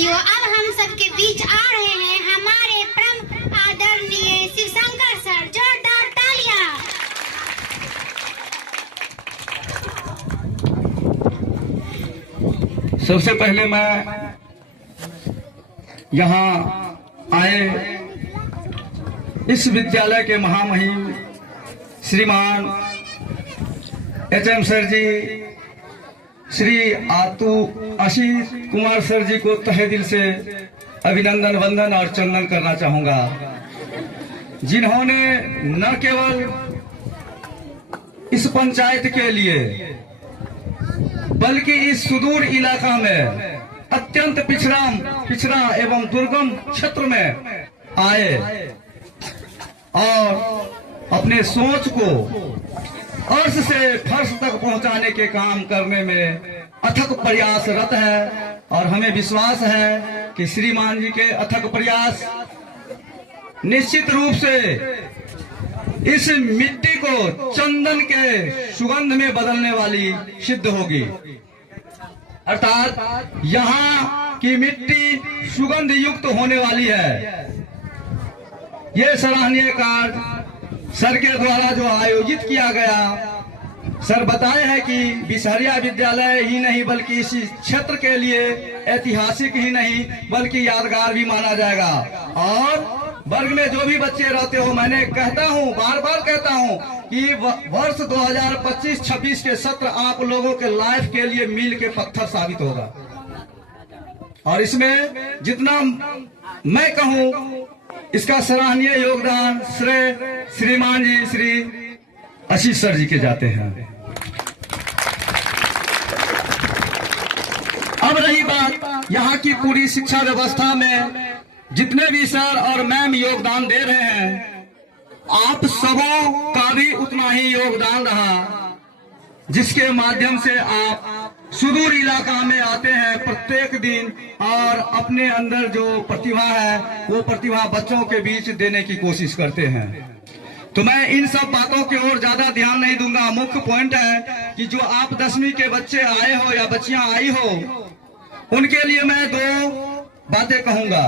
साथियों, अब हम सबके बीच आ रहे हैं हमारे परम आदरणीय शिवशंकर सर। जोरदार तालियां। सबसे पहले मैं यहाँ आए इस विद्यालय के महामहिम श्रीमान एचएम सर जी, श्री आशीष कुमार सर जी को तहे दिल से अभिनंदन, वंदन और चंदन करना चाहूंगा, जिन्होंने न केवल इस पंचायत के लिए बल्कि इस सुदूर इलाका में अत्यंत पिछड़ा एवं दुर्गम क्षेत्र में आए और अपने सोच को अर्श से फर्श तक पहुंचाने के काम करने में अथक प्रयासरत है। और हमें विश्वास है कि श्रीमान जी के अथक प्रयास निश्चित रूप से इस मिट्टी को चंदन के सुगंध में बदलने वाली सिद्ध होगी। अर्थात यहाँ की मिट्टी सुगंध युक्त होने वाली है। ये सराहनीय कार्य सर के द्वारा जो आयोजित किया गया, सर बताए हैं कि बिसहरिया विद्यालय ही नहीं बल्कि इस क्षेत्र के लिए ऐतिहासिक ही नहीं बल्कि यादगार भी माना जाएगा। और वर्ग में जो भी बच्चे रहते हो, मैंने कहता हूँ, बार बार कहता हूँ कि वर्ष 2025-26 के सत्र आप लोगों के लाइफ के लिए मील के पत्थर साबित होगा। और इसमें जितना मैं कहूँ, इसका सराहनीय योगदान श्रेय श्रीमान जी श्री आशीष सर जी के जाते हैं। अब रही बात यहाँ की पूरी शिक्षा व्यवस्था में जितने भी सर और मैम योगदान दे रहे हैं, आप सबों का भी उतना ही योगदान रहा, जिसके माध्यम से आप सुदूर इलाका में आते हैं प्रत्येक दिन और अपने अंदर जो प्रतिभा है वो प्रतिभा बच्चों के बीच देने की कोशिश करते हैं। तो मैं इन सब बातों की ओर ज्यादा ध्यान नहीं दूंगा। मुख्य पॉइंट है कि जो आप 10वीं के बच्चे आए हो या बच्चियां आई हो, उनके लिए मैं 2 बातें कहूंगा।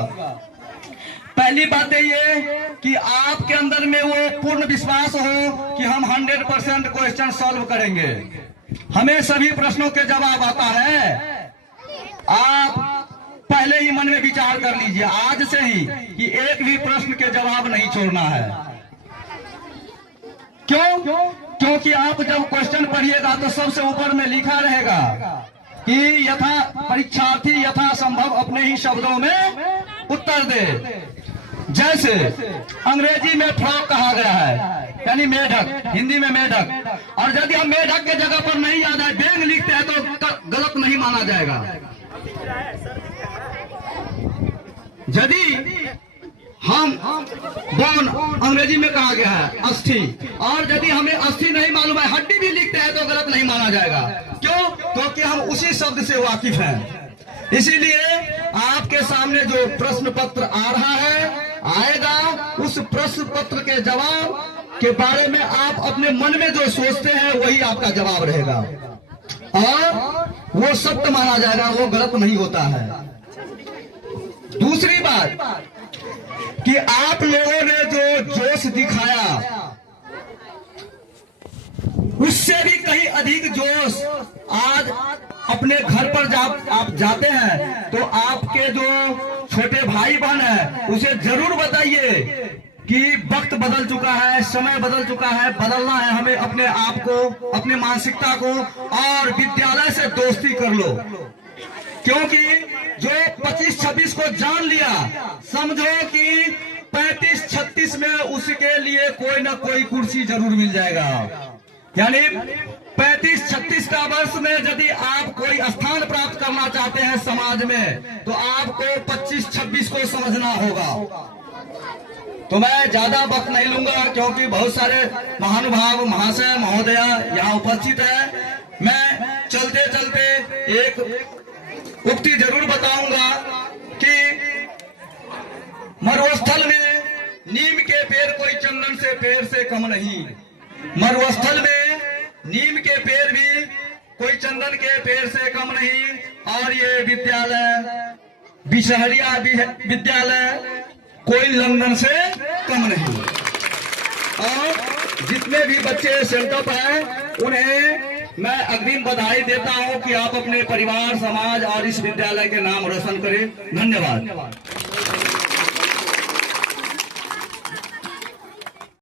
पहली बात ये कि आपके अंदर में वो पूर्ण विश्वास हो कि हम 100% क्वेश्चन सॉल्व करेंगे। हमें सभी प्रश्नों के जवाब आता है। आप पहले ही मन में विचार कर लीजिए आज से ही कि एक भी प्रश्न के जवाब नहीं छोड़ना है। क्यों? क्योंकि आप जब क्वेश्चन पढ़िएगा तो सबसे ऊपर में लिखा रहेगा कि परीक्षार्थी यथासंभव अपने ही शब्दों में उत्तर दे। जैसे अंग्रेजी में फ्रॉक कहा गया है, यानी मेढक, हिंदी में मेढक, और यदि हम मेढक के जगह पर नहीं याद है बैंग लिखते हैं तो गलत नहीं माना जाएगा। यदि हम बोन अंग्रेजी में कहा गया है अस्थि, और यदि हमें अस्थि नहीं मालूम है हड्डी भी लिखते हैं तो गलत नहीं माना जाएगा। क्यों? क्योंकि हम उसी शब्द से वाकिफ हैं। इसीलिए आपके सामने जो प्रश्न पत्र आ रहा है, आएगा, उस प्रश्न पत्र के जवाब के बारे में आप अपने मन में जो सोचते हैं वही आपका जवाब रहेगा और वो सत्य माना जाएगा, वो गलत नहीं होता है। दूसरी बात कि आप लोगों ने जो जोश दिखाया उससे भी कहीं अधिक जोश आज अपने घर पर जब आप जाते हैं तो आपके जो छोटे भाई बहन है उसे जरूर बताइए कि वक्त बदल चुका है, समय बदल चुका है, बदलना है हमें अपने आप को, अपनी मानसिकता को, और विद्यालय से दोस्ती कर लो। क्योंकि जो 25-26 को जान लिया, समझो कि 35-36 में उसके लिए कोई ना कोई कुर्सी जरूर मिल जाएगा। यानी 35-36 का वर्ष में यदि आप कोई स्थान प्राप्त करना चाहते हैं समाज में तो आपको 25-26 को समझना होगा। तो मैं ज्यादा वक्त नहीं लूंगा क्योंकि बहुत सारे महानुभाव, महाशय, महोदया यहाँ उपस्थित है। मैं चलते चलते एक उक्ति जरूर बताऊंगा कि मरुस्थल में नीम के पेड़ कोई चंदन से पेड़ से कम नहीं। मरुस्थल में नीम के पेड़ भी कोई चंदन के पेड़ से कम नहीं। और ये विद्यालय बिशहरिया विद्यालय कोई लंदन से कम नहीं। और जितने भी बच्चे सेंटर पर हैं उन्हें मैं अग्रिम बधाई देता हूं कि आप अपने परिवार, समाज और इस विद्यालय के नाम रोशन करें। धन्यवाद।